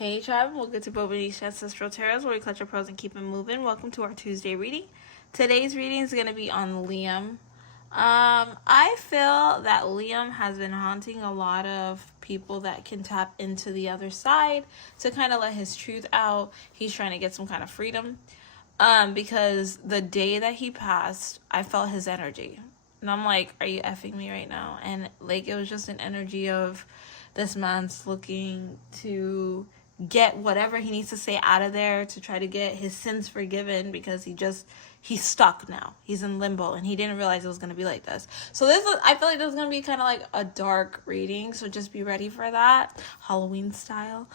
Hey tribe, welcome to Bobo-Nesha Ancestral Tarots, where we clutch our pearls and keep them moving. Welcome to our Tuesday reading. Today's reading is going to be on Liam. I feel that Liam has been haunting a lot of people that can tap into the other side to kind of let his truth out. He's trying to get some kind of freedom. Because the day that he passed, I felt his energy. And I'm like, are you effing me right now? And like, it was just an energy of this man's looking to get whatever he needs to say out of there to try to get his sins forgiven, because he's stuck now. He's in limbo and he didn't realize it was going to be like this. So I feel like this is going to be kind of like a dark reading, so just be ready for that, Halloween style.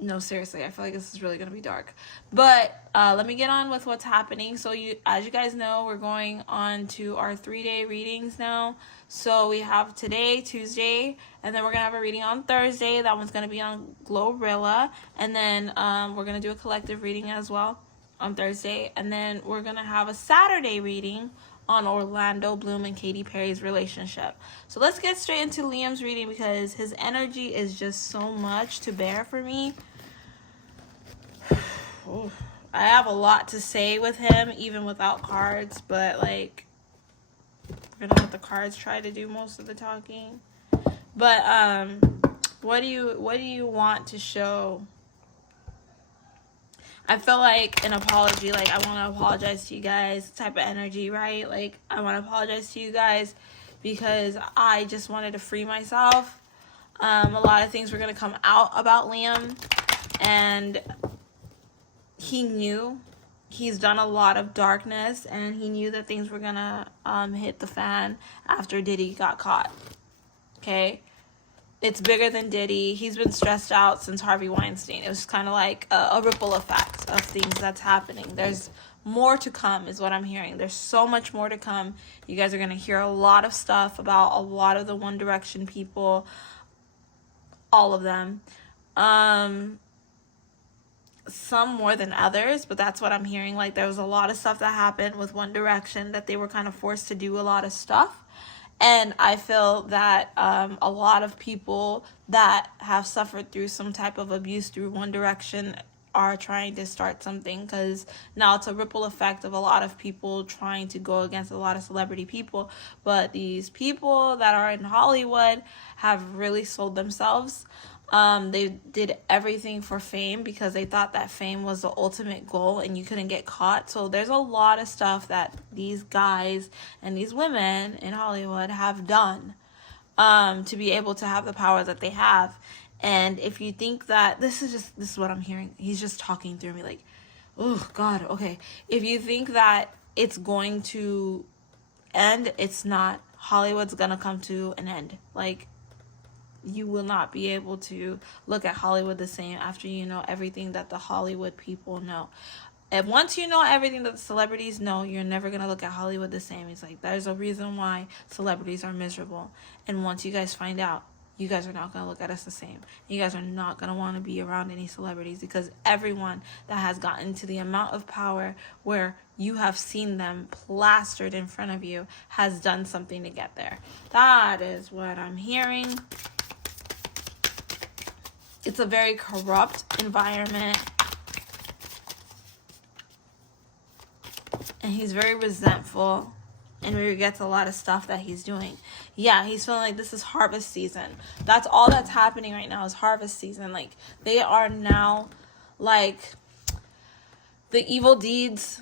No, seriously, I feel like this is really going to be dark. But let me get on with what's happening. So as you guys know, we're going on to our 3-day readings now. So we have today, Tuesday, and then we're going to have a reading on Thursday. That one's going to be on Glorilla. And then we're going to do a collective reading as well on Thursday. And then we're going to have a Saturday reading on Orlando Bloom and Katy Perry's relationship. So let's get straight into Liam's reading, because his energy is just so much to bear for me. I have a lot to say with him, even without cards, but like, we're gonna let the cards try to do most of the talking. But what do you want to show? I feel like an apology, like I want to apologize to you guys type of energy, right? Like I want to apologize to you guys because I just wanted to free myself. A lot of things were going to come out about Liam, and he knew. He's done a lot of darkness, and he knew that things were going to hit the fan after Diddy got caught. Okay? It's bigger than Diddy. He's been stressed out since Harvey Weinstein. It was kind of like a ripple effect of things that's happening. There's more to come is what I'm hearing. There's so much more to come. You guys are going to hear a lot of stuff about a lot of the One Direction people. All of them. Some more than others, but that's what I'm hearing. Like there was a lot of stuff that happened with One Direction, that they were kind of forced to do a lot of stuff. And I feel that a lot of people that have suffered through some type of abuse through One Direction are trying to start something, because now it's a ripple effect of a lot of people trying to go against a lot of celebrity people. But these people that are in Hollywood have really sold themselves. They did everything for fame because they thought that fame was the ultimate goal and you couldn't get caught. So there's a lot of stuff that these guys and these women in Hollywood have done to be able to have the power that they have. And if you think that this is what I'm hearing. He's just talking through me like, oh God, okay. If you think that it's going to end, it's not. Hollywood's gonna come to an end. Like, you will not be able to look at Hollywood the same after you know everything that the Hollywood people know. And once you know everything that the celebrities know, you're never going to look at Hollywood the same. It's like, there's a reason why celebrities are miserable. And once you guys find out, you guys are not going to look at us the same. You guys are not going to want to be around any celebrities, because everyone that has gotten to the amount of power where you have seen them plastered in front of you has done something to get there. That is what I'm hearing. It's a very corrupt environment. And he's very resentful. And he regrets a lot of stuff that he's doing. Yeah, he's feeling like this is harvest season. That's all that's happening right now is harvest season. Like, they are now, like, the evil deeds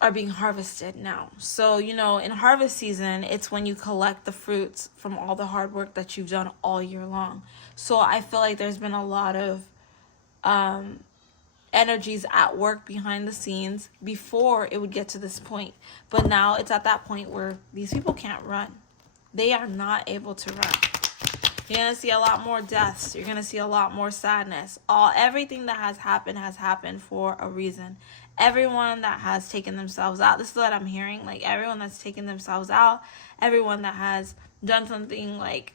are being harvested now. So, you know, in harvest season, it's when you collect the fruits from all the hard work that you've done all year long. So I feel like there's been a lot of energies at work behind the scenes before it would get to this point. But now it's at that point where these people can't run. They are not able to run. You're going to see a lot more deaths. You're going to see a lot more sadness. Everything that has happened for a reason. Everyone that has taken themselves out. This is what I'm hearing. Like, everyone that's taken themselves out. Everyone that has done something like,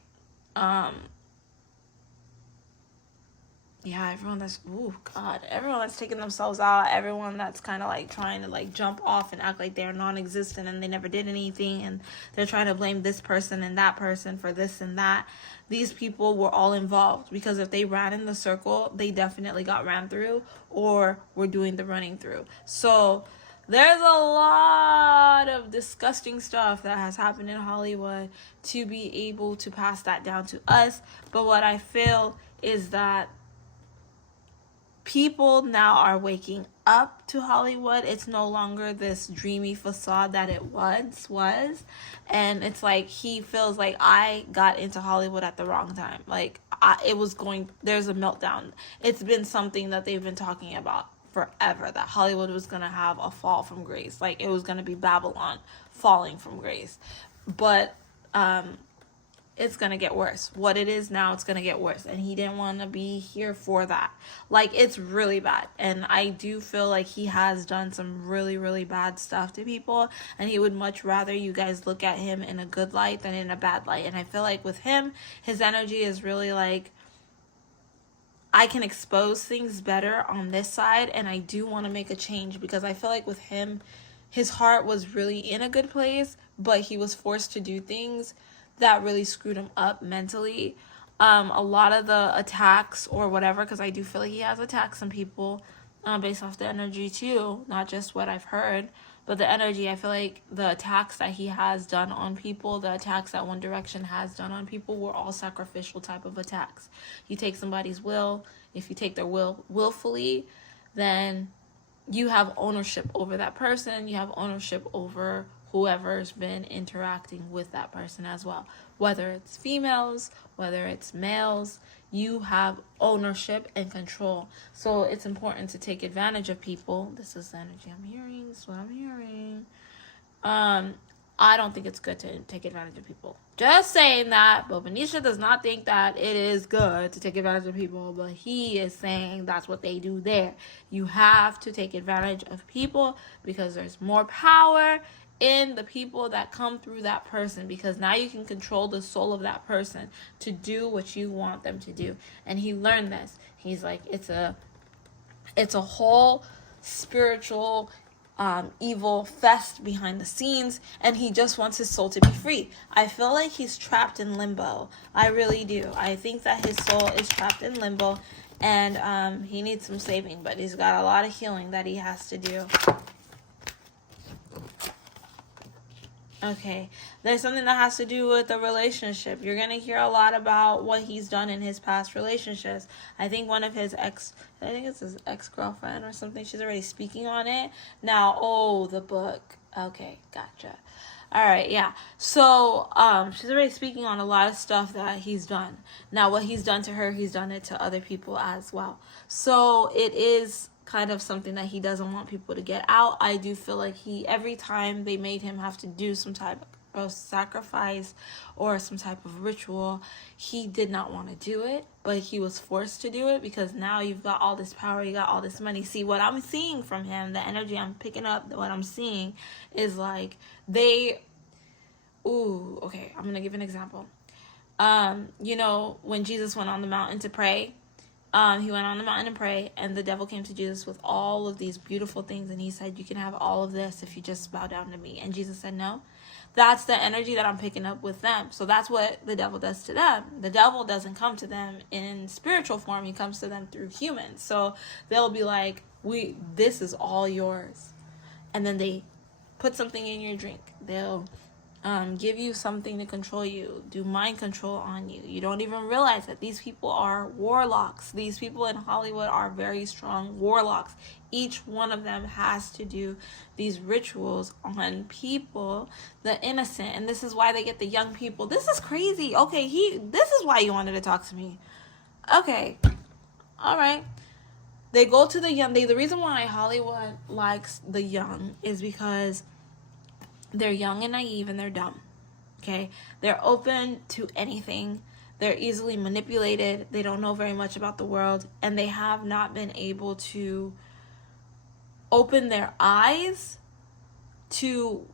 Yeah, everyone that's, oh God, everyone that's taking themselves out, everyone that's kind of like trying to like jump off and act like they're non-existent and they never did anything, and they're trying to blame this person and that person for this and that. These people were all involved, because if they ran in the circle, they definitely got ran through or were doing the running through. So there's a lot of disgusting stuff that has happened in Hollywood to be able to pass that down to us. But what I feel is that people now are waking up to Hollywood. It's no longer this dreamy facade that it once was. And it's like he feels like, I got into Hollywood at the wrong time. Like, there's a meltdown. It's been something that they've been talking about forever, that Hollywood was going to have a fall from grace. Like, it was going to be Babylon falling from grace. But, it's going to get worse. What it is now, it's going to get worse. And he didn't want to be here for that. Like, it's really bad. And I do feel like he has done some really, really bad stuff to people. And he would much rather you guys look at him in a good light than in a bad light. And I feel like with him, his energy is really like, I can expose things better on this side. And I do want to make a change, because I feel like with him, his heart was really in a good place, but he was forced to do things that really screwed him up mentally. A lot of the attacks or whatever, because I do feel like he has attacked some people based off the energy too, not just what I've heard, but the energy. I feel like the attacks that he has done on people, the attacks that One Direction has done on people, were all sacrificial type of attacks. You take somebody's will. If you take their will willfully, then you have ownership over that person. You have ownership over whoever's been interacting with that person as well. Whether it's females, whether it's males, you have ownership and control. So it's important to take advantage of people. This is the energy I'm hearing. This is what I'm hearing. I don't think it's good to take advantage of people. Just saying that, Bobo-Nesha does not think that it is good to take advantage of people, but he is saying that's what they do there. You have to take advantage of people, because there's more power in the people that come through that person, because now you can control the soul of that person to do what you want them to do. And he learned this. He's like, it's a whole spiritual evil fest behind the scenes, and he just wants his soul to be free. I feel like he's trapped in limbo. I really do. I think that his soul is trapped in limbo, and he needs some saving, but he's got a lot of healing that he has to do. Okay, there's something that has to do with the relationship. You're going to hear a lot about what he's done in his past relationships. I think one of his it's his ex-girlfriend or something, she's already speaking on it. Now, the book. Okay, gotcha. All right, yeah. So, she's already speaking on a lot of stuff that he's done. Now, what he's done to her, he's done it to other people as well. So, it is kind of something that he doesn't want people to get out. I do feel like every time they made him have to do some type of sacrifice or some type of ritual, he did not want to do it, but he was forced to do it, because now you've got all this power, you got all this money. See, what I'm seeing from him, the energy I'm picking up, what I'm seeing is like okay, I'm gonna give an example. When Jesus went on the mountain to pray, he went on the mountain and prayed, and the devil came to Jesus with all of these beautiful things, and he said, you can have all of this if you just bow down to me. And Jesus said no. That's the energy that I'm picking up with them. So that's what the devil does to them. The devil doesn't come to them in spiritual form. He comes to them through humans. So they'll be like, this is all yours. And then they put something in your drink. They'll give you something to control you, do mind control on you. You don't even realize that these people are warlocks. These people in Hollywood are very strong warlocks. Each one of them has to do these rituals on people, the innocent. And this is why they get the young people. This is crazy. Okay, this is why you wanted to talk to me. Okay. All right. They go to the young. The reason why Hollywood likes the young is because they're young and naive, and they're dumb. Okay? They're open to anything. They're easily manipulated. They don't know very much about the world, and they have not been able to open their eyes to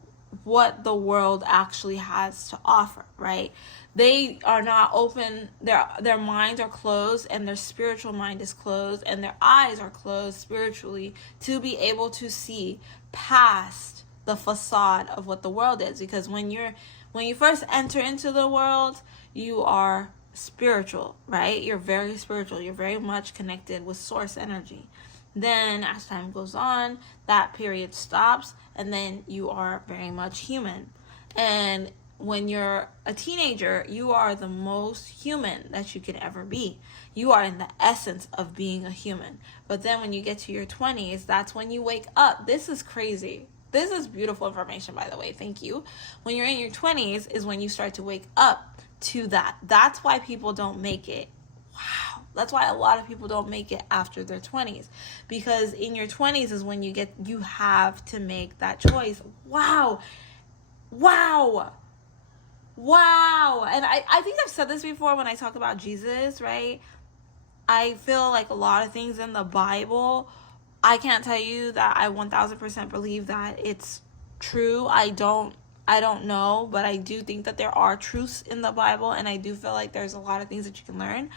what the world actually has to offer, right? They are not open, their minds are closed, and their spiritual mind is closed, and their eyes are closed spiritually to be able to see past the facade of what the world is. Because when you first enter into the world, you are spiritual, right? You're very spiritual. You're very much connected with source energy. Then as time goes on, that period stops, and then you are very much human. And when you're a teenager, you are the most human that you could ever be. You are in the essence of being a human. But then when you get to your 20s, that's when you wake up. This is crazy. This is beautiful information, by the way. Thank you. When you're in your 20s is when you start to wake up to that. That's why people don't make it. Wow. That's why a lot of people don't make it after their 20s. Because in your 20s is when you have to make that choice. Wow. Wow. Wow. And I think I've said this before when I talk about Jesus, right? I feel like a lot of things in the Bible, I can't tell you that I 1000% believe that it's true. I don't know, but I do think that there are truths in the Bible, and I do feel like there's a lot of things that you can learn.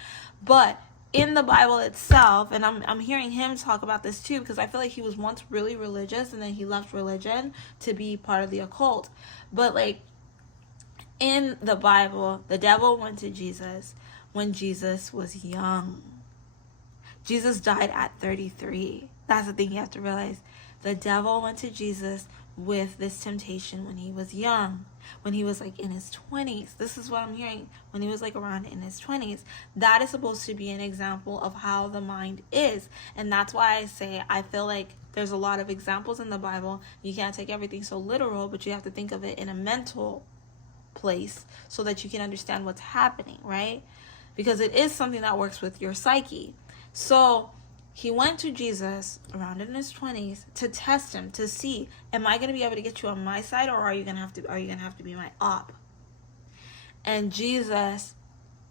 But in the Bible itself, and I'm hearing him talk about this too, because I feel like he was once really religious, and then he left religion to be part of the occult. But like in the Bible, the devil went to Jesus when Jesus was young. Jesus died at 33. That's the thing you have to realize. The devil went to Jesus with this temptation when he was young, when he was like in his 20s. This is what I'm hearing, when he was like around in his 20s. That is supposed to be an example of how the mind is. And that's why I say I feel like there's a lot of examples in the Bible. You can't take everything so literal, but you have to think of it in a mental place so that you can understand what's happening, right? Because it is something that works with your psyche. So he went to Jesus around in his 20s to test him, to see, am I going to be able to get you on my side, or are you going to have to be my op? And Jesus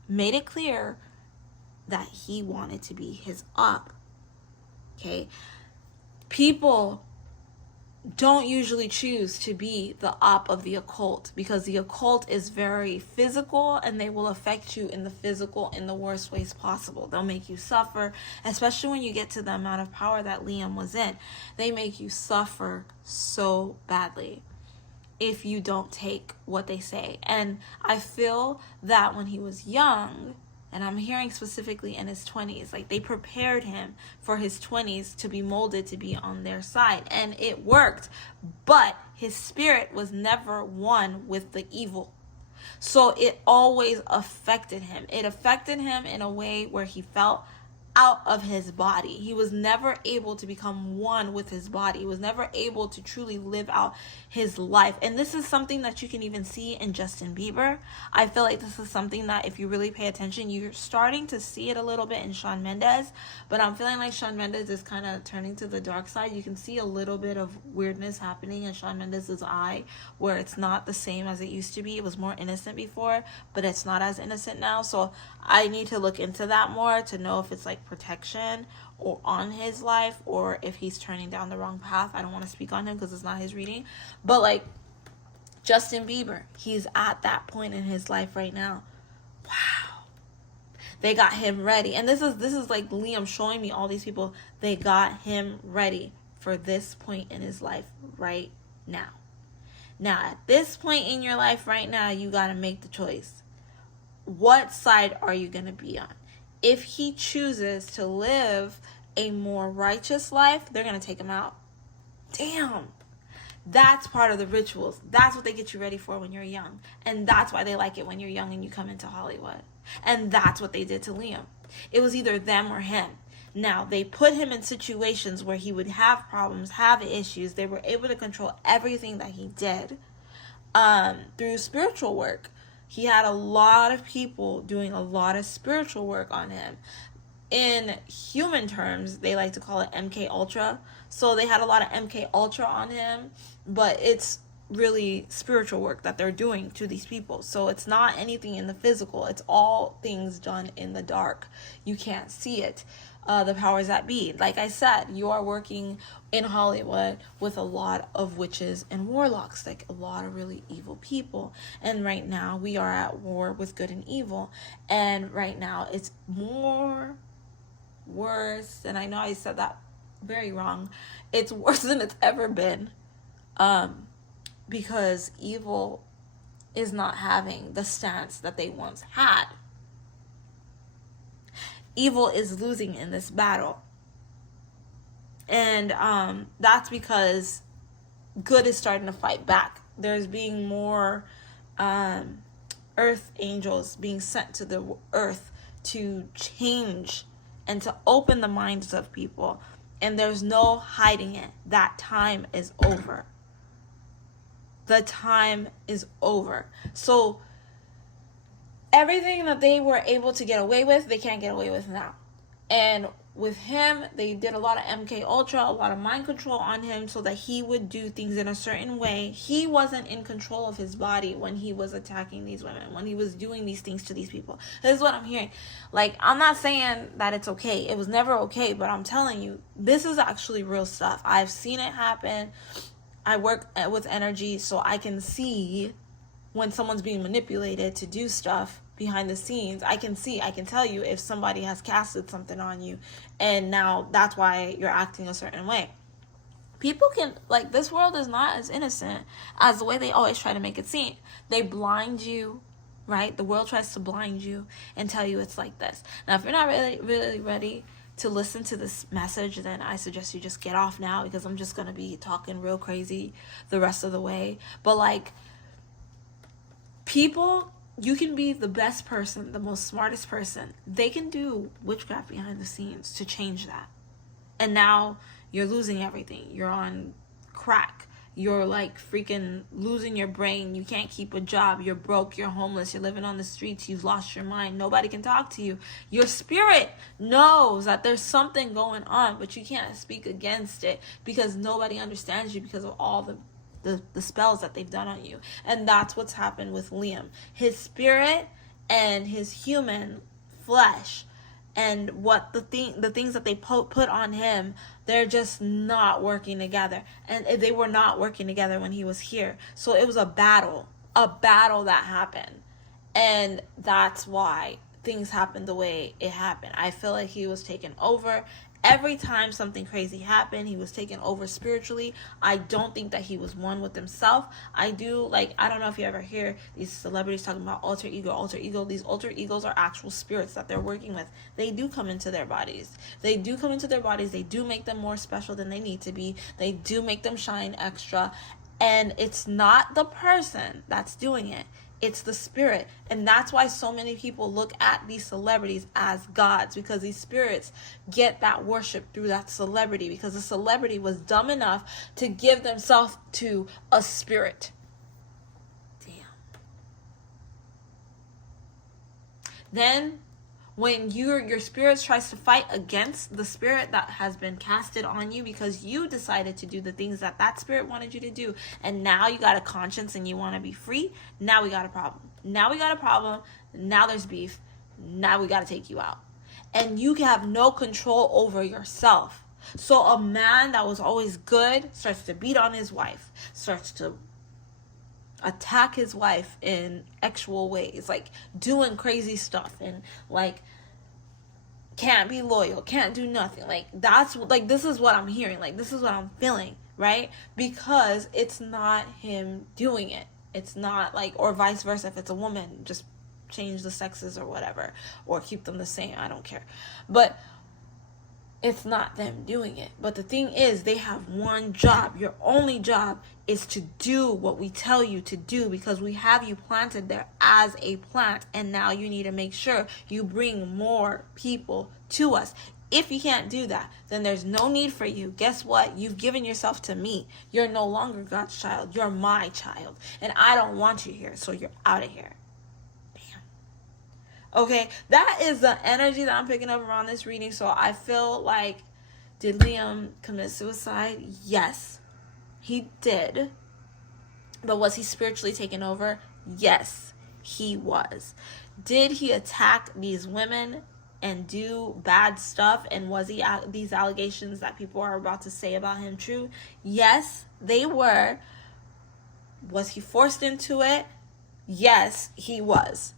made it clear that he wanted to be his op. Okay? People don't usually choose to be the op of the occult, because the occult is very physical, and they will affect you in the physical in the worst ways possible. They'll make you suffer, especially when you get to the amount of power that Liam was in. They make you suffer so badly if you don't take what they say. And I feel that when he was young, and I'm hearing specifically in his 20s, like they prepared him for his 20s to be molded to be on their side. And it worked. But his spirit was never one with the evil. So it always affected him. It affected him in a way where he felt out of his body. He was never able to become one with his body. He was never able to truly live out his life. And this is something that you can even see in Justin Bieber. I feel like this is something that if you really pay attention, you're starting to see it a little bit in Shawn Mendes. But I'm feeling like Shawn Mendes is kind of turning to the dark side. You can see a little bit of weirdness happening in Shawn Mendes' eye, where it's not the same as it used to be. It was more innocent before, but it's not as innocent now. So I need to look into that more to know if it's like protection or on his life, or if he's turning down the wrong path. I don't want to speak on him because it's not his reading. But like Justin Bieber, he's at that point in his life right now. Wow. They got him ready. And this is like Liam showing me all these people. They got him ready for this point in his life right now. Now, at this point in your life right now, you got to make the choice. What side are you going to be on? If he chooses to live a more righteous life, they're going to take him out. Damn. That's part of the rituals. That's what they get you ready for when you're young. And that's why they like it when you're young and you come into Hollywood. And that's what they did to Liam. It was either them or him. Now, they put him in situations where he would have problems, have issues. They were able to control everything that he did through spiritual work. He had a lot of people doing a lot of spiritual work on him. In human terms, they like to call it MK Ultra. So they had a lot of MK Ultra on him, but it's really spiritual work that they're doing to these people. So it's not anything in the physical. It's all things done in the dark. You can't see it. The powers that be. Like I said, you are working in Hollywood with a lot of witches and warlocks, like a lot of really evil people. And right now we are at war with good and evil. And right now it's worse. And I know I said that very wrong. It's worse than it's ever been. Because evil is not having the stance that they once had. Evil is losing in this battle. And that's because good is starting to fight back. There's being more earth angels being sent to the earth to change and to open the minds of people. And there's no hiding it. That time is over. The time is over. So everything that they were able to get away with, they can't get away with now. And with him, they did a lot of MK Ultra, a lot of mind control on him so that he would do things in a certain way. He wasn't in control of his body when he was attacking these women, when he was doing these things to these people. This is what I'm hearing. Like, I'm not saying that it's okay. It was never okay, but I'm telling you, this is actually real stuff. I've seen it happen. I work with energy, so I can see when someone's being manipulated to do stuff behind the scenes. I can tell you if somebody has casted something on you, and now that's why you're acting a certain way. People can, like, this world is not as innocent as the way they always try to make it seem. They blind you, right? The world tries to blind you and tell you it's like this. Now, if you're not really ready to listen to this message, then I suggest you just get off now, because I'm just going to be talking real crazy the rest of the way. But like, people, you can be the best person, the most smartest person. They can do witchcraft behind the scenes to change that. And now you're losing everything. You're on crack. You're like freaking losing your brain. You can't keep a job. You're broke. You're homeless. You're living on the streets. You've lost your mind. Nobody can talk to you. Your spirit knows that there's something going on, but you can't speak against it because nobody understands you because of all the spells that they've done on you. And that's what's happened with Liam. His spirit and his human flesh and what the things that they put on him, they're just not working together. And they were not working together when he was here. So it was a battle that happened. And that's why things happened the way it happened. I feel like he was taken over. Every time something crazy happened, he was taken over spiritually. I don't think that he was one with himself. I don't know if you ever hear these celebrities talking about alter ego. These alter egos are actual spirits that they're working with. They do come into their bodies. They do make them more special than they need to be. They do make them shine extra. And it's not the person that's doing it. It's the spirit. And that's why so many people look at these celebrities as gods, because these spirits get that worship through that celebrity, because the celebrity was dumb enough to give themselves to a spirit. Damn. Then when your spirit tries to fight against the spirit that has been casted on you because you decided to do the things that spirit wanted you to do, and now you got a conscience and you want to be free, now we got a problem. Now there's beef. Now we got to take you out. And you have no control over yourself. So a man that was always good starts to beat on his wife, starts to attack his wife in actual ways, like doing crazy stuff, and like can't be loyal, can't do nothing. Like, that's like, this is what I'm hearing, like this is what I'm feeling, right? Because it's not him doing it. It's not like, or vice versa, if it's a woman, just change the sexes or whatever, or keep them the same, I don't care. But it's not them doing it. But the thing is, they have one job. Your only job is to do what we tell you to do, because we have you planted there as a plant, and now you need to make sure you bring more people to us. If you can't do that, then there's no need for you. Guess what? You've given yourself to me. You're no longer God's child. You're my child, and I don't want you here, so you're out of here. Okay, that is the energy that I'm picking up around this reading. So I feel like, did Liam commit suicide? Yes, he did. But was he spiritually taken over? Yes, he was. Did he attack these women and do bad stuff? And was he these allegations that people are about to say about him true? Yes, they were. Was he forced into it? Yes, he was.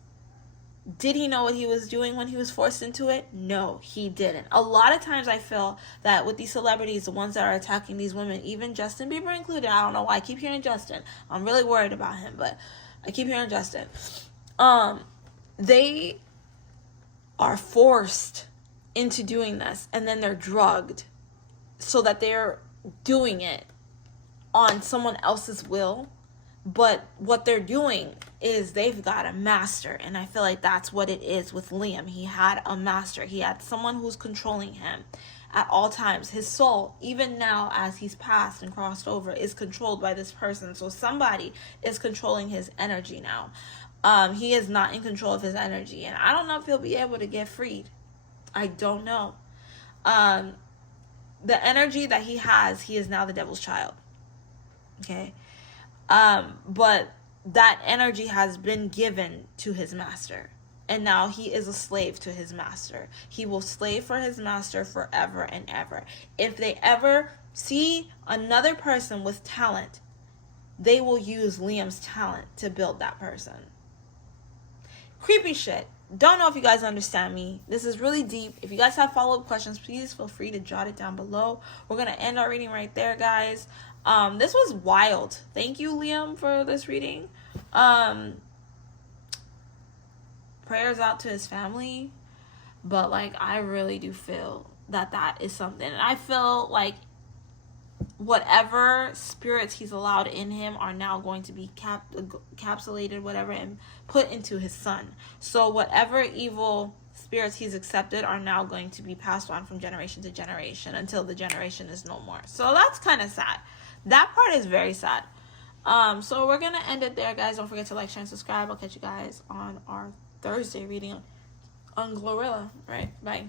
Did he know what he was doing when he was forced into it? No, he didn't. A lot of times I feel that with these celebrities, the ones that are attacking these women, even Justin Bieber included, I don't know why I keep hearing Justin. I'm really worried about him, but I keep hearing Justin. They are forced into doing this, and then they're drugged so that they're doing it on someone else's will. But what they're doing is they've got a master. And I feel like that's what it is with Liam. He had a master. He had someone who's controlling him at all times. His soul, even now as he's passed and crossed over, is controlled by this person. So somebody is controlling his energy now. He is not in control of his energy. And I don't know if he'll be able to get freed. I don't know. The energy that he has, he is now the devil's child. Okay? But that energy has been given to his master. And now he is a slave to his master. He will slave for his master forever and ever. If they ever see another person with talent, they will use Liam's talent to build that person. Creepy shit. Don't know if you guys understand me. This is really deep. If you guys have follow-up questions, please feel free to jot it down below. We're going to end our reading right there, guys. This was wild. Thank you, Liam, for this reading. Prayers out to his family. But, like, I really do feel that that is something. And I feel like whatever spirits he's allowed in him are now going to be capsulated, whatever, and put into his son. So whatever evil spirits he's accepted are now going to be passed on from generation to generation until the generation is no more. So that's kind of sad. That part is very sad. So we're going to end it there, guys. Don't forget to like, share, and subscribe. I'll catch you guys on our Thursday reading on Glorilla. All right, bye.